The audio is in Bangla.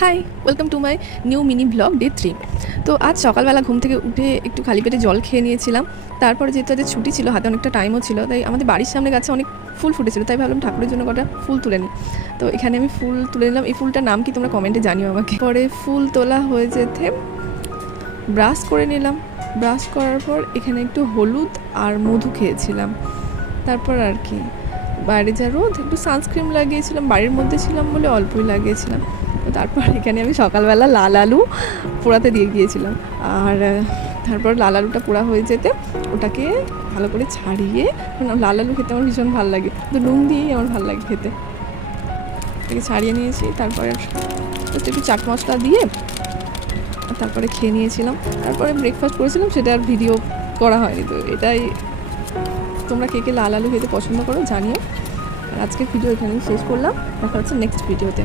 High, welcome to my new mini blog day 3। তো আজ সকালবেলা ঘুম থেকে উঠে একটু খালি পেটে জল খেয়ে নিয়েছিলাম। তারপরে যেহেতু আজ ছুটি ছিল, হাতে অনেকটা টাইমও ছিল, তাই আমাদের বাড়ির সামনে গাছে অনেক ফুল ফুটেছিল, তাই ভাবলাম ঠাকুরের জন্য কটা ফুল তুলে নিই। তো এখানে আমি ফুল তুলে নিলাম। এই ফুলটার নাম কি তোমরা কমেন্টে জানিও আমাকে। পরে ফুল তোলা হয়ে যেতে ব্রাশ করে নিলাম। ব্রাশ করার পর এখানে একটু হলুদ আর মধু খেয়েছিলাম। তারপর আর কি বাইরে যা রোদ, একটু সানস্ক্রিন লাগিয়েছিলাম, বাড়ির মধ্যে ছিলাম বলে অল্পই লাগিয়েছিলাম। তো তারপর এখানে আমি সকালবেলা লাল আলু পোড়াতে দিয়ে গিয়েছিলাম। আর তারপর লাল আলুটা পোড়া হয়ে যেতে ওটাকে ভালো করে ছাড়িয়ে, লাল আলু খেতে আমার ভীষণ ভালো লাগে, তো নুন দিয়েই আমার ভালো লাগে খেতে। এটাকে ছাড়িয়ে নিয়েছি, তারপরে একটু চাট মশলা দিয়ে তারপরে খেয়ে নিয়েছিলাম। তারপরে ব্রেকফাস্ট করেছিলাম, সেটা আর ভিডিও করা হয়নি। তো এটাই, তোমরা কে কে লাল আলু খেতে পছন্দ করো জানিও। আর আজকের ভিডিও এখানেই শেষ করলাম, দেখা হচ্ছে নেক্সট ভিডিওতে।